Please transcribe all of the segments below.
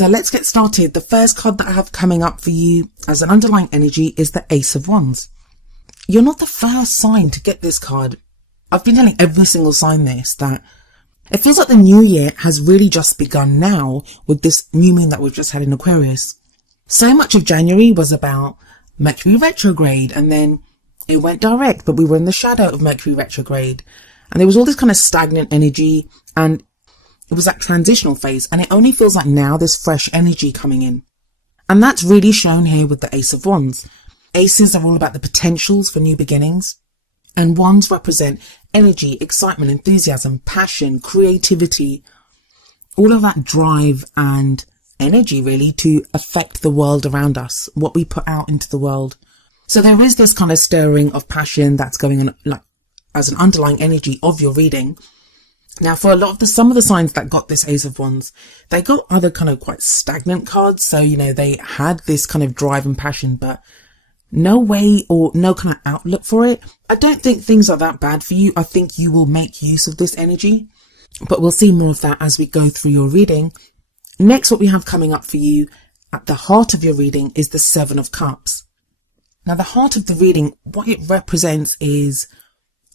So let's get started. The first card that I have coming up for you as an underlying energy is the Ace of Wands. You're not the first sign to get this card. I've been telling every single sign this, that it feels like the new year has really just begun now with this new moon that we've just had in Aquarius. So much of January was about Mercury retrograde, and then it went direct, but we were in the shadow of Mercury retrograde. And there was all this kind of stagnant energy, and it was that transitional phase, and it only feels like now there's fresh energy coming in. And that's really shown here with the Ace of Wands. Aces are all about the potentials for new beginnings, and wands represent energy, excitement, enthusiasm, passion, creativity, all of that drive and energy really to affect the world around us, what we put out into the world. So there is this kind of stirring of passion that's going on, like, as an underlying energy of your reading. Now, for a lot of some of the signs that got this Ace of Wands, they got other kind of quite stagnant cards. So, they had this kind of drive and passion, but no way or no kind of outlook for it. I don't think things are that bad for you. I think you will make use of this energy, but we'll see more of that as we go through your reading. Next, what we have coming up for you at the heart of your reading is the Seven of Cups. Now, the heart of the reading, what it represents is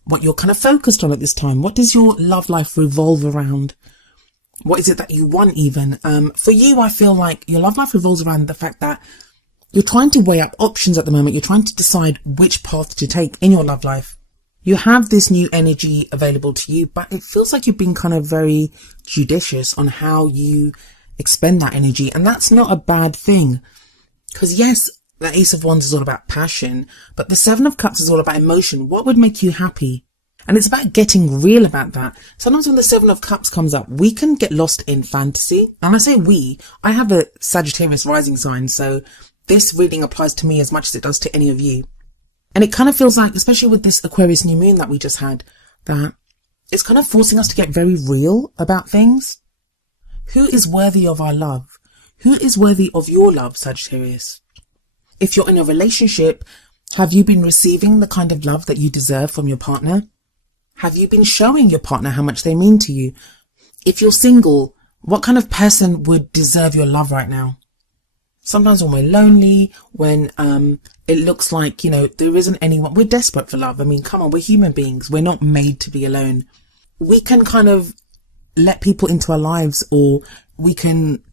what you're kind of focused on at this time. What does your love life revolve around? What is it that you want even? For you, I feel like your love life revolves around the fact that you're trying to weigh up options at the moment. You're trying to decide which path to take in your love life. You have this new energy available to you, but it feels like you've been kind of very judicious on how you expend that energy. And that's not a bad thing. Because yes, the Ace of Wands is all about passion, but the Seven of Cups is all about emotion. What would make you happy? And it's about getting real about that. Sometimes when the Seven of Cups comes up, we can get lost in fantasy. And I say we, I have a Sagittarius rising sign, so this reading applies to me as much as it does to any of you. And it kind of feels like, especially with this Aquarius new moon that we just had, that it's kind of forcing us to get very real about things. Who is worthy of our love? Who is worthy of your love, Sagittarius? If you're in a relationship, have you been receiving the kind of love that you deserve from your partner? Have you been showing your partner how much they mean to you? If you're single, what kind of person would deserve your love right now? Sometimes when we're lonely, when it looks like, there isn't anyone, we're desperate for love. I mean, come on, we're human beings. We're not made to be alone. We can kind of let people into our lives, or we can,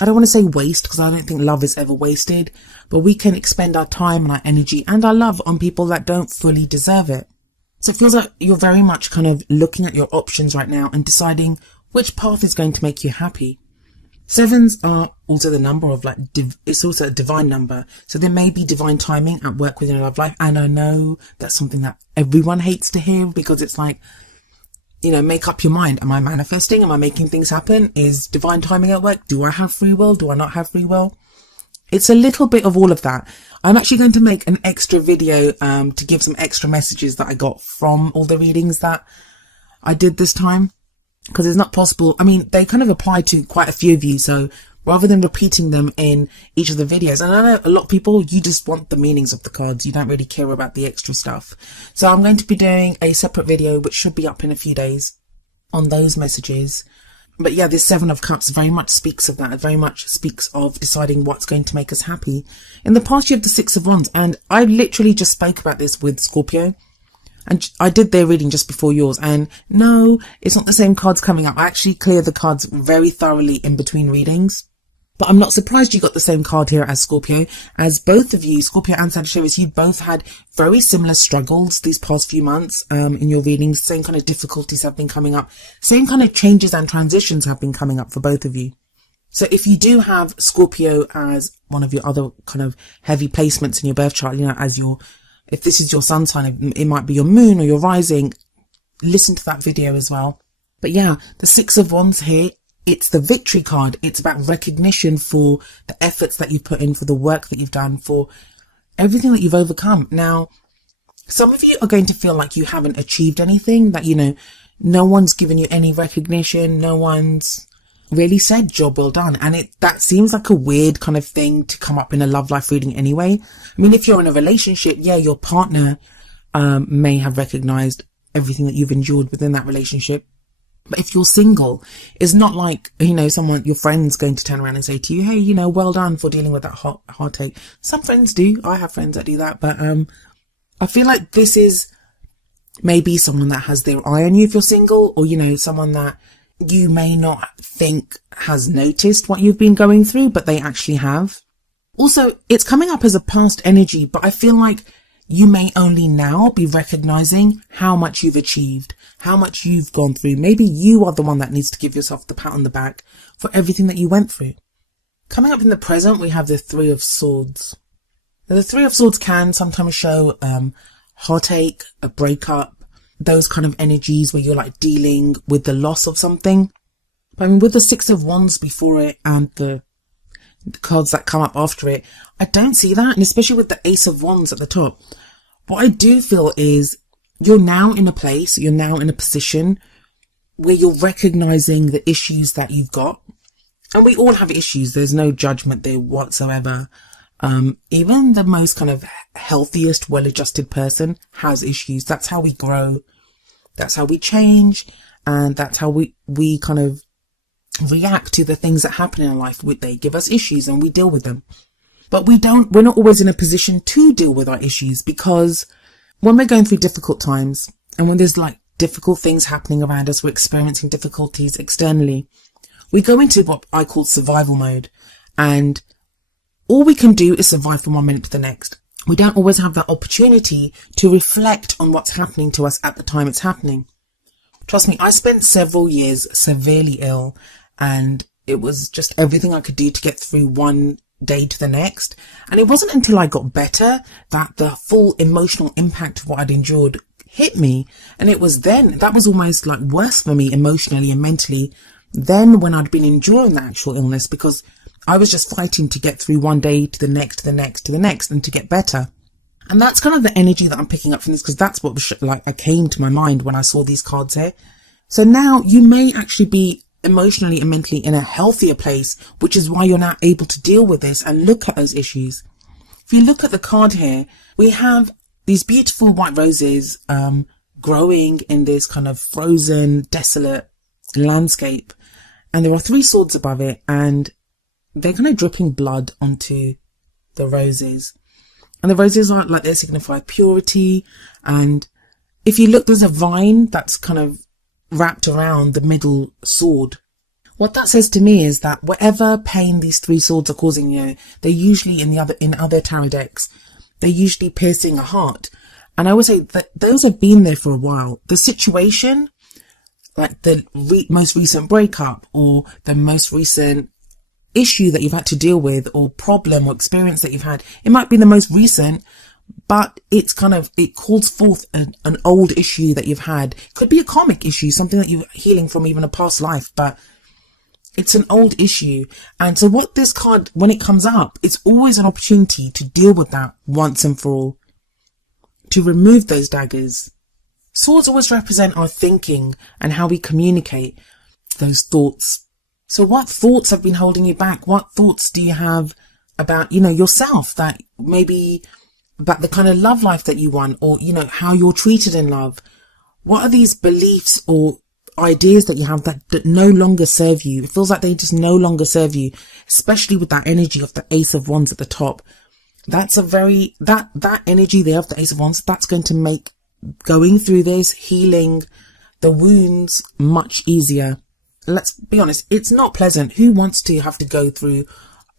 I don't want to say waste, because I don't think love is ever wasted, but we can expend our time and our energy and our love on people that don't fully deserve it. So it feels like you're very much kind of looking at your options right now and deciding which path is going to make you happy. Sevens are also the number of it's also a divine number. So there may be divine timing at work within your love life. And I know that's something that everyone hates to hear, because it's like, make up your mind. Am I manifesting? Am I making things happen? Is divine timing at work? Do I have free will? Do I not have free will? It's a little bit of all of that. I'm actually going to make an extra video to give some extra messages that I got from all the readings that I did this time, because it's not possible. I mean, they kind of apply to quite a few of you. So rather than repeating them in each of the videos, and I know a lot of people, you just want the meanings of the cards. You don't really care about the extra stuff. So I'm going to be doing a separate video, which should be up in a few days, on those messages. But yeah, this Seven of Cups very much speaks of that. It very much speaks of deciding what's going to make us happy. In the past, you have the Six of Wands, and I literally just spoke about this with Scorpio, and I did their reading just before yours. And no, it's not the same cards coming up. I actually clear the cards very thoroughly in between readings. But I'm not surprised you got the same card here as Scorpio, as both of you, Scorpio and Sagittarius, you both had very similar struggles these past few months in your readings. Same kind of difficulties have been coming up. Same kind of changes and transitions have been coming up for both of you. So if you do have Scorpio as one of your other kind of heavy placements in your birth chart, if this is your sun sign, it might be your moon or your rising, listen to that video as well. But yeah, the Six of Wands here, it's the victory card. It's about recognition for the efforts that you've put in, for the work that you've done, for everything that you've overcome. Now, some of you are going to feel like you haven't achieved anything, that, no one's given you any recognition. No one's really said job well done. And that seems like a weird kind of thing to come up in a love life reading anyway. I mean, if you're in a relationship, yeah, your partner may have recognized everything that you've endured within that relationship. But if you're single, it's not like, someone, your friend's going to turn around and say to you, hey, well done for dealing with that heartache. Some friends do. I have friends that do that. But I feel like this is maybe someone that has their eye on you if you're single, or, someone that you may not think has noticed what you've been going through, but they actually have. Also, it's coming up as a past energy, but I feel like you may only now be recognizing how much you've achieved, how much you've gone through. Maybe you are the one that needs to give yourself the pat on the back for everything that you went through. Coming up in the present, we have the Three of Swords. Now, the Three of Swords can sometimes show heartache, a breakup, those kind of energies where you're like dealing with the loss of something. But with the Six of Wands before it and the cards that come up after it, I don't see that. And especially with the Ace of Wands at the top, what I do feel is you're now in a place, you're now in a position where you're recognizing the issues that you've got. And we all have issues. There's no judgment there whatsoever. Even the most kind of healthiest, well-adjusted person has issues. That's how we grow. That's how we change. And that's how we kind of react to the things that happen in our life. They give us issues and we deal with them. But we're not always in a position to deal with our issues, because when we're going through difficult times and when there's like difficult things happening around us, we're experiencing difficulties externally, we go into what I call survival mode, and all we can do is survive from one minute to the next. We don't always have that opportunity to reflect on what's happening to us at the time it's happening. Trust me, I spent several years severely ill, and it was just everything I could do to get through one day to the next. And it wasn't until I got better that the full emotional impact of what I'd endured hit me. And it was then, that was almost like worse for me emotionally and mentally than when I'd been enduring the actual illness, because I was just fighting to get through one day to the next, to the next, to the next, and to get better. And that's kind of the energy that I'm picking up from this, because that's what was I came to my mind when I saw these cards here. So now you may actually be emotionally and mentally in a healthier place, which is why you're now able to deal with this and look at those issues. If you look at the card here, we have these beautiful white roses growing in this kind of frozen, desolate landscape. And there are three swords above it, and they're kind of dripping blood onto the roses. And the roses are like, they signify purity. And if you look, there's a vine that's kind of wrapped around the middle sword. What that says to me is that whatever pain these three swords are causing you, they're usually in other tarot decks, they're usually piercing a heart. And I always say that those have been there for a while. The situation, like the most recent breakup or the most recent issue that you've had to deal with, or problem or experience that you've had, it might be the most recent, but it calls forth an old issue that you've had. Could be a karmic issue, something that you're healing from even a past life, but it's an old issue. And so what this card, when it comes up, it's always an opportunity to deal with that once and for all, to remove those daggers. Swords always represent our thinking and how we communicate those thoughts. So what thoughts have been holding you back? What thoughts do you have about, yourself, that maybe about the kind of love life that you want, or, how you're treated in love? What are these beliefs or ideas that you have that no longer serve you? It feels like they just no longer serve you, especially with that energy of the Ace of Wands at the top. That's that energy there of the Ace of Wands, that's going to make going through this, healing the wounds, much easier. Let's be honest, it's not pleasant. Who wants to have to go through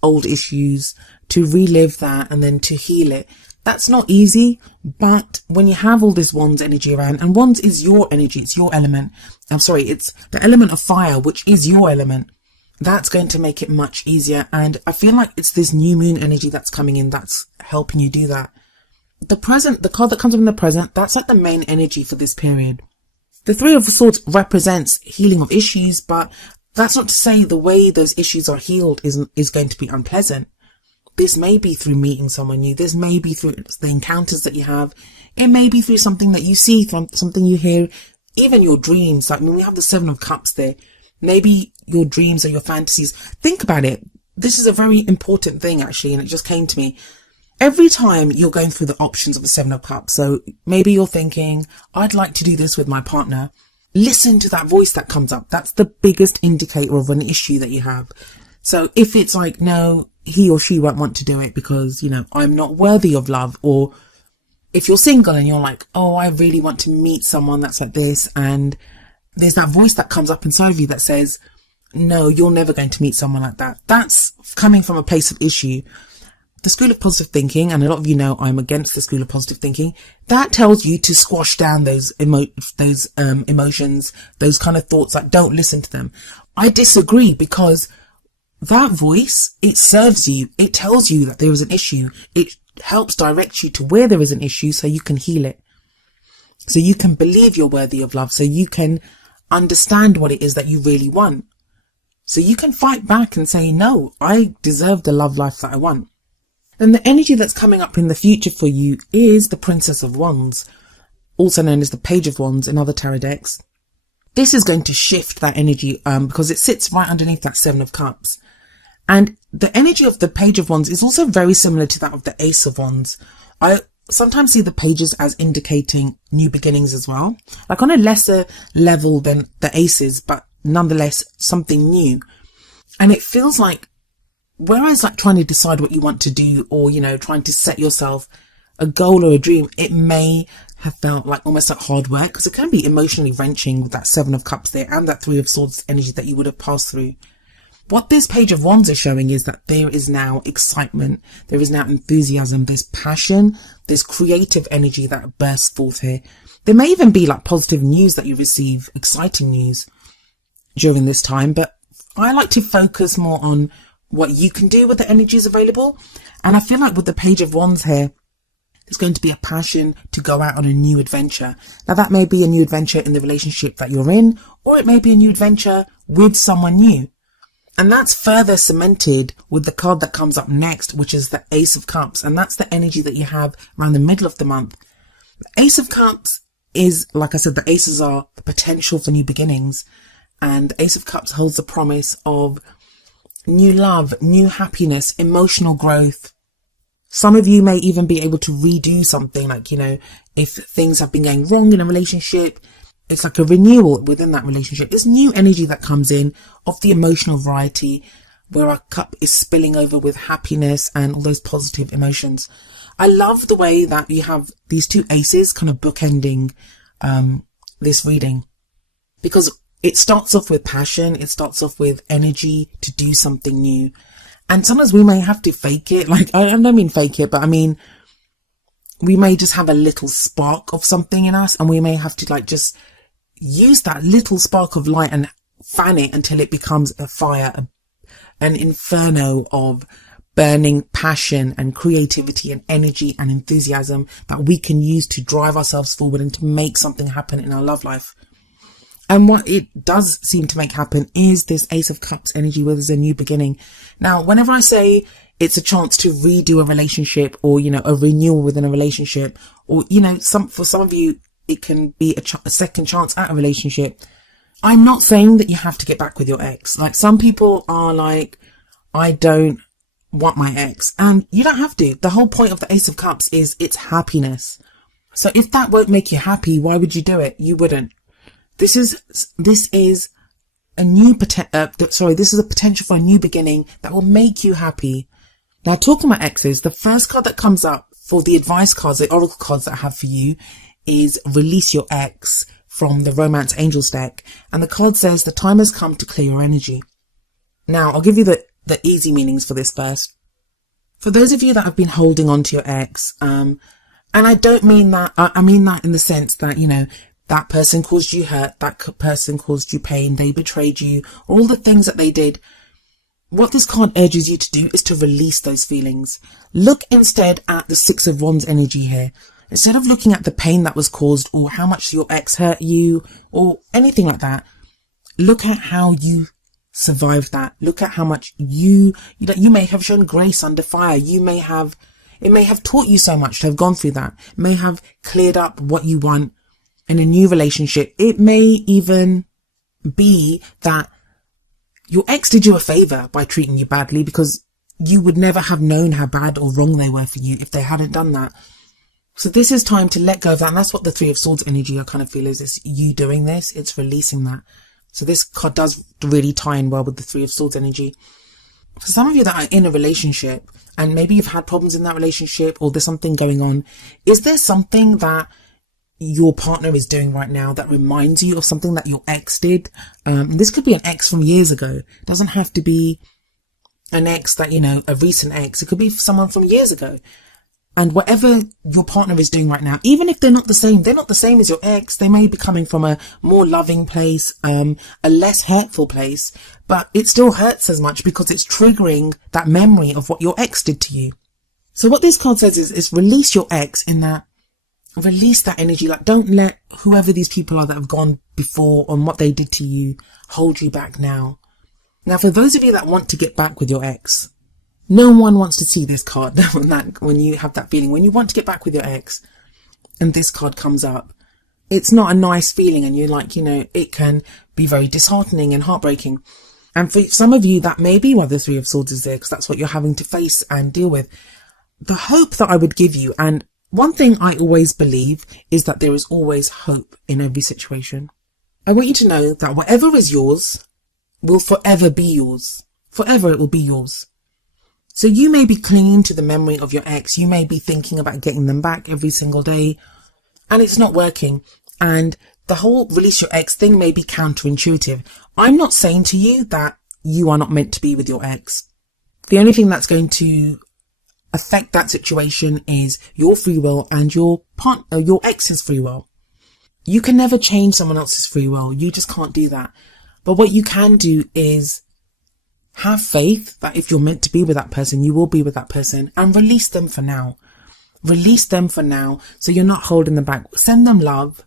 old issues, to relive that and then to heal it? That's not easy. But when you have all this Wands energy around, and Wands is your energy, it's your element. It's the element of fire, which is your element. That's going to make it much easier. And I feel like it's this new moon energy that's coming in that's helping you do that. The card that comes up in the present, that's like the main energy for this period. The Three of Swords represents healing of issues, but that's not to say the way those issues are healed is going to be unpleasant. This may be through meeting someone new. This may be through the encounters that you have. It may be through something that you see, something you hear, even your dreams. Like when we have the Seven of Cups there, maybe your dreams or your fantasies. Think about it. This is a very important thing actually, and it just came to me. Every time you're going through the options of the Seven of Cups, so maybe you're thinking, I'd like to do this with my partner. listen to that voice that comes up. That's the biggest indicator of an issue that you have. So if it's like, no, he or she won't want to do it because, you know, I'm not worthy of love, or if you're single and you're like, oh, I really want to meet someone that's like this, and there's that voice that comes up inside of you that says, no, you're never going to meet someone like that. That's coming from a place of issue. The school of positive thinking, and a lot of you know I'm against the school of positive thinking, that tells you to squash down those emotions, those kind of thoughts, like don't listen to them. I disagree, because that voice, it serves you. It tells you that there is an issue. It helps direct you to where there is an issue so you can heal it. So you can believe you're worthy of love. So you can understand what it is that you really want. So you can fight back and say, no, I deserve the love life that I want. And the energy that's coming up in the future for you is the Princess of Wands, also known as the Page of Wands in other tarot decks. This is going to shift that energy because it sits right underneath that Seven of Cups. And the energy of the Page of Wands is also very similar to that of the Ace of Wands. I sometimes see the pages as indicating new beginnings as well, like on a lesser level than the aces, but nonetheless something new. And it feels like, whereas like trying to decide what you want to do, or, you know, trying to set yourself a goal or a dream, it may have felt like almost like hard work, because it can be emotionally wrenching with that Seven of Cups there and that Three of Swords energy that you would have passed through. What this Page of Wands is showing is that there is now excitement, there is now enthusiasm, there's passion, there's creative energy that bursts forth here. There may even be like positive news that you receive, exciting news during this time, but I like to focus more on what you can do with the energies available. And I feel like with the Page of Wands here, there's going to be a passion to go out on a new adventure. Now that may be a new adventure in the relationship that you're in, or it may be a new adventure with someone new. And that's further cemented with the card that comes up next, which is the Ace of Cups. And that's the energy that you have around the middle of the month. The Ace of Cups is, like I said, the aces are the potential for new beginnings. And the Ace of Cups holds the promise of new love, new happiness, emotional growth. Some of you may even be able to redo something, like, you know, if things have been going wrong in a relationship, it's like a renewal within that relationship. There's new energy that comes in of the emotional variety, where our cup is spilling over with happiness and all those positive emotions. I love the way that you have these two aces kind of bookending this reading, because it starts off with passion, it starts off with energy to do something new. And sometimes we may have to fake it. Like, I don't mean fake it, but I mean, we may just have a little spark of something in us, and we may have to like just use that little spark of light and fan it until it becomes a fire, an inferno of burning passion and creativity and energy and enthusiasm that we can use to drive ourselves forward and to make something happen in our love life. And what it does seem to make happen is this Ace of Cups energy, where there's a new beginning. Now, whenever I say it's a chance to redo a relationship, or, you know, a renewal within a relationship, or, you know, for some of you, it can be a second chance at a relationship. I'm not saying that you have to get back with your ex. Like, some people are like, I don't want my ex, and you don't have to. The whole point of the Ace of Cups is it's happiness. So if that won't make you happy, why would you do it? You wouldn't. This is a new this is a potential for a new beginning that will make you happy. Now, talking about exes, the first card that comes up for the advice cards, the oracle cards that I have for you, is Release Your Ex from the Romance Angels deck. And the card says the time has come to clear your energy. Now, I'll give you the easy meanings for this first. For those of you that have been holding on to your ex, and I don't mean that, I mean that in the sense that, you know, that person caused you hurt, that person caused you pain, they betrayed you, all the things that they did. What this card urges you to do is to release those feelings. Look instead at the Six of Wands energy here. Instead of looking at the pain that was caused, or how much your ex hurt you, or anything like that, look at how you survived that. Look at how much you may have shown grace under fire. It may have taught you so much to have gone through that. It may have cleared up what you want in a new relationship. It may even be that your ex did you a favor by treating you badly, because you would never have known how bad or wrong they were for you if they hadn't done that. So this is time to let go of that. And that's what the Three of Swords energy I kind of feel is you doing this. It's releasing that. So this card does really tie in well with the Three of Swords energy. For some of you that are in a relationship and maybe you've had problems in that relationship or there's something going on, is there something that your partner is doing right now that reminds you of something that your ex did? This could be an ex from years ago. It doesn't have to be an ex that, a recent ex. It could be someone from years ago. And whatever your partner is doing right now, even if they're not the same as your ex. They may be coming from a more loving place, a less hurtful place, but it still hurts as much because it's triggering that memory of what your ex did to you. So what this card says is release your ex in that, release that energy. Like, don't let whoever these people are that have gone before on what they did to you hold you back now. Now, for those of you that want to get back with your ex, no one wants to see this card when you have that feeling. When you want to get back with your ex and this card comes up, it's not a nice feeling, and you're like, it can be very disheartening and heartbreaking. And for some of you, that may be why the Three of Swords is there, because that's what you're having to face and deal with. The hope that I would give you, and one thing I always believe, is that there is always hope in every situation. I want you to know that whatever is yours will forever be yours. Forever it will be yours. So you may be clinging to the memory of your ex. You may be thinking about getting them back every single day, and it's not working. And the whole release your ex thing may be counterintuitive. I'm not saying to you that you are not meant to be with your ex. The only thing that's going to affect that situation is your free will and your ex's free will. You can never change someone else's free will. You just can't do that. But what you can do is have faith that if you're meant to be with that person, you will be with that person, and release them for now. Release them for now, so you're not holding them back. Send them love.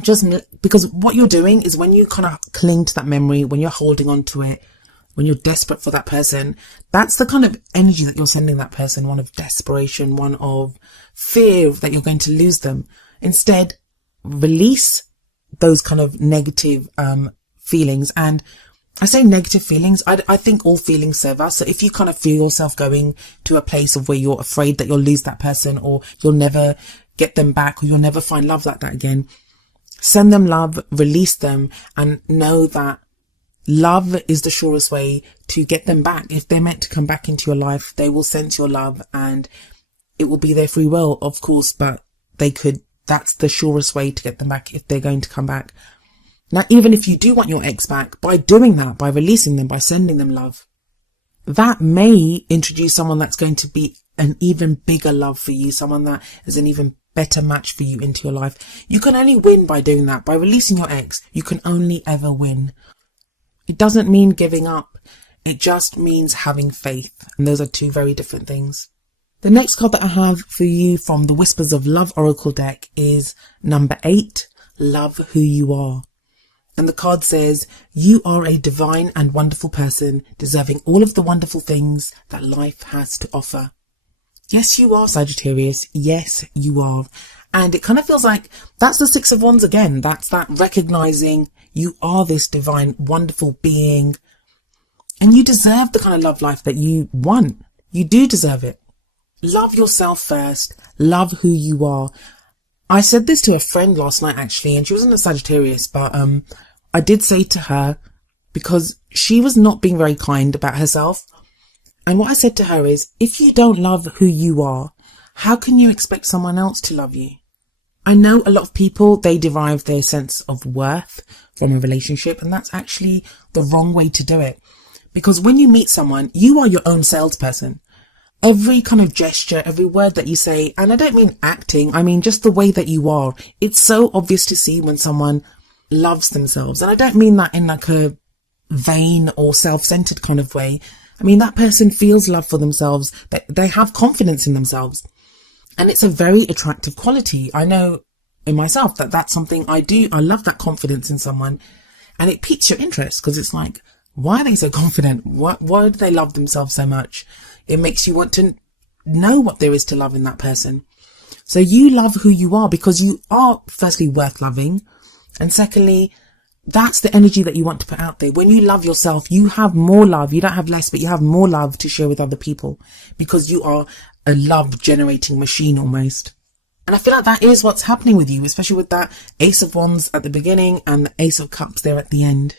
Just because what you're doing is, when you kind of cling to that memory, when you're holding on to it, when you're desperate for that person, that's the kind of energy that you're sending that person. One of desperation, one of fear that you're going to lose them. Instead, release those kind of negative feelings. And I say negative feelings. I think all feelings serve us. So if you kind of feel yourself going to a place of where you're afraid that you'll lose that person, or you'll never get them back, or you'll never find love like that again, send them love, release them, and know that love is the surest way to get them back. If they're meant to come back into your life, they will sense your love, and it will be their free will, of course, but that's the surest way to get them back if they're going to come back. Now, even if you do want your ex back, by doing that, by releasing them, by sending them love, that may introduce someone that's going to be an even bigger love for you, someone that is an even better match for you into your life. You can only win by doing that. By releasing your ex, you can only ever win. It doesn't mean giving up. It just means having faith. And those are two very different things. The next card that I have for you from the Whispers of Love Oracle deck is number 8, Love Who You Are. And the card says, you are a divine and wonderful person, deserving all of the wonderful things that life has to offer. Yes, you are, Sagittarius. Yes, you are. And it kind of feels like that's the Six of Wands again. That's that recognizing you are this divine, wonderful being. And you deserve the kind of love life that you want. You do deserve it. Love yourself first. Love who you are. I said this to a friend last night, actually, and she wasn't a Sagittarius, but I did say to her, because she was not being very kind about herself. And what I said to her is, if you don't love who you are, how can you expect someone else to love you? I know a lot of people, they derive their sense of worth from a relationship, and that's actually the wrong way to do it. Because when you meet someone, you are your own salesperson. Every kind of gesture, every word that you say, and I don't mean acting, I mean just the way that you are. It's so obvious to see when someone loves themselves. And I don't mean that in like a vain or self-centered kind of way. I mean, that person feels love for themselves, that they have confidence in themselves. And it's a very attractive quality. I know in myself that that's something I do. I love that confidence in someone, and it piques your interest because it's like, why are they so confident? Why do they love themselves so much? It makes you want to know what there is to love in that person. So you love who you are because you are firstly worth loving. And secondly, that's the energy that you want to put out there. When you love yourself, you have more love. You don't have less, but you have more love to share with other people because you are a love generating machine almost. And I feel like that is what's happening with you, especially with that Ace of Wands at the beginning and the Ace of Cups there at the end.